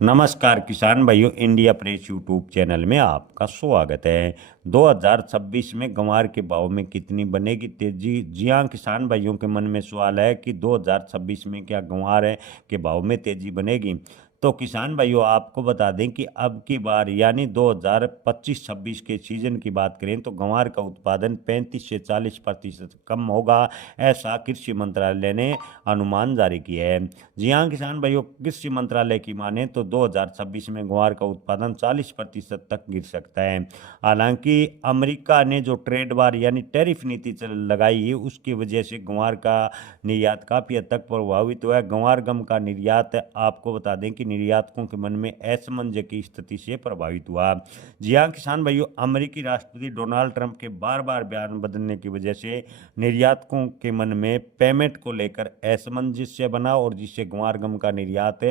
नमस्कार किसान भाइयों, इंडिया प्रेस यूट्यूब चैनल में आपका स्वागत है। 2026 में ग्वार के भाव में कितनी बनेगी तेजी? जी हाँ किसान भाइयों के मन में सवाल है कि 2026 में क्या ग्वार है के भाव में तेजी बनेगी। तो किसान भाइयों आपको बता दें कि अब की बार यानी 2025-26 के सीजन की बात करें तो ग्वार का उत्पादन 35 से 40% कम होगा, ऐसा कृषि मंत्रालय ने अनुमान जारी किया है। जी हाँ किसान भाइयों, कृषि मंत्रालय की माने तो 2026 में ग्वार का उत्पादन 40% तक गिर सकता है। हालांकि अमेरिका ने जो ट्रेड वार यानी टैरिफ नीति लगाई है उसकी वजह से ग्वार का निर्यात काफ़ी हद तक प्रभावित हुआ है। ग्वार गम का निर्यात आपको बता दें कि निर्यातकों के मन में असमंजस की स्थिति से प्रभावित हुआ। जी हाँ किसान भाइयों, अमेरिकी राष्ट्रपति डोनाल्ड ट्रंप के बार बार बयान बदलने की वजह से निर्यातकों के मन में पेमेंट को लेकर असमंजस्य बना और जिससे ग्वार गम का निर्यात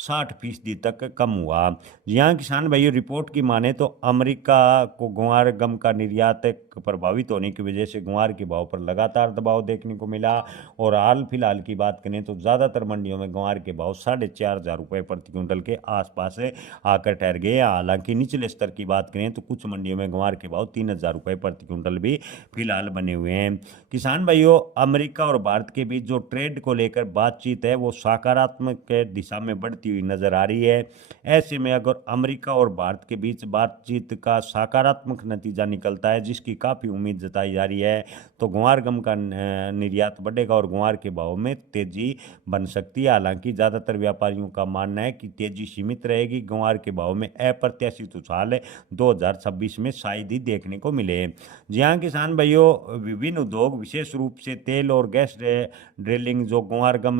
60% तक कम हुआ। जी हाँ किसान भाइयों, रिपोर्ट की माने तो अमेरिका को ग्वार गम का निर्यात प्रभावित होने की वजह से ग्वार के भाव पर लगातार दबाव देखने को मिला और हाल फिलहाल की बात करें तो ज़्यादातर मंडियों में ग्वार के भाव 4,500 रुपये प्रति क्विंटल के आसपास आकर ठहर गए। हालांकि निचले स्तर की बात करें तो कुछ मंडियों में ग्वार के भाव 3,000 रुपये प्रति क्विंटल भी फिलहाल बने हुए हैं। किसान भाइयों, अमेरिका और भारत के बीच जो ट्रेड को लेकर बातचीत है वो सकारात्मक दिशा में बढ़ती हुई नजर आ रही है। ऐसे में अगर अमेरिका और भारत के बीच बातचीत का सकारात्मक नतीजा निकलता है, जिसकी काफ़ी उम्मीद जताई जा रही है, तो ग्वार गम का निर्यात बढ़ेगा और ग्वार के भाव में तेजी बन सकती है। हालांकि ज़्यादातर व्यापारियों का मानना है कि तेजी सीमित रहेगी। ग्वार के भाव में अप्रत्याशित उछाल 2026 में शायद ही देखने को मिले। जी हाँ किसान भाइयों, विभिन्न उद्योग विशेष रूप से तेल और गैस ड्रिलिंग जो ग्वार गम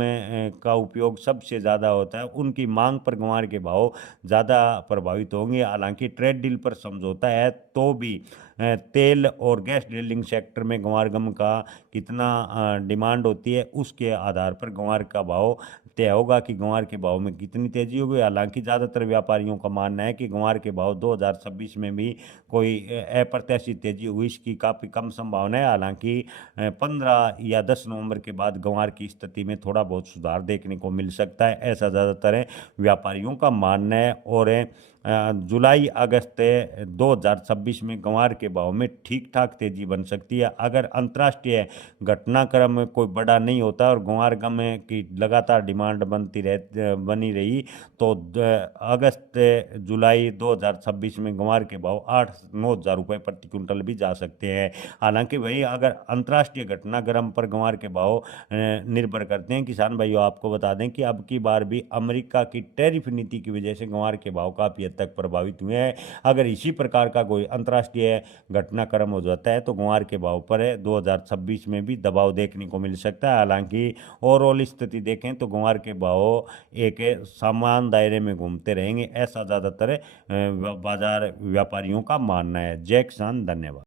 का उपयोग सबसे ज़्यादा होता है, उनकी मांग पर ग्वार के भाव ज़्यादा प्रभावित होंगे। हालांकि ट्रेड डील पर समझौता है तो भी तेल और गैस ड्रिलिंग सेक्टर में ग्वार गम का कितना डिमांड होती है उसके आधार पर ग्वार का भाव तय होगा कि ग्वार के भाव में कितनी तेजी होगी। हालांकि ज़्यादातर व्यापारियों का मानना है कि ग्वार के भाव 2026 में भी कोई अप्रत्याशित तेजी हुई इसकी काफ़ी कम संभावना है। हालांकि 15 या 10 नवंबर के बाद ग्वार की स्थिति में थोड़ा बहुत सुधार देखने को मिल सकता है, ऐसा ज़्यादातर व्यापारियों का मानना है। और जुलाई अगस्त 2026 में ग्वार के भाव में ठीक ठाक तेजी बन सकती है अगर अंतर्राष्ट्रीय घटनाक्रम में कोई बड़ा नहीं होता और ग्वार गम की लगातार डिमांड बनी रही तो अगस्त जुलाई 2026 में ग्वार के भाव 8-9 हज़ार रुपये प्रति क्विंटल भी जा सकते हैं। हालांकि वही अगर अंतर्राष्ट्रीय घटनाक्रम पर ग्वार के भाव निर्भर करते हैं। किसान भाइयों आपको बता दें कि अब की बार भी अमेरिका की टैरिफ नीति की वजह से ग्वार के भाव काफ़ी हद तक प्रभावित हुए हैं। अगर इसी प्रकार का कोई अंतर्राष्ट्रीय घटनाक्रम हो जाता है तो ग्वार के भाव पर 2026 में भी दबाव देखने को मिल सकता है। हालांकि ओवरऑल स्थिति देखें तो ग्वार के भाव एक समान दायरे में घूमते रहेंगे, ऐसा ज़्यादातर बाजार व्यापारियों का मानना है। जय किसान, धन्यवाद।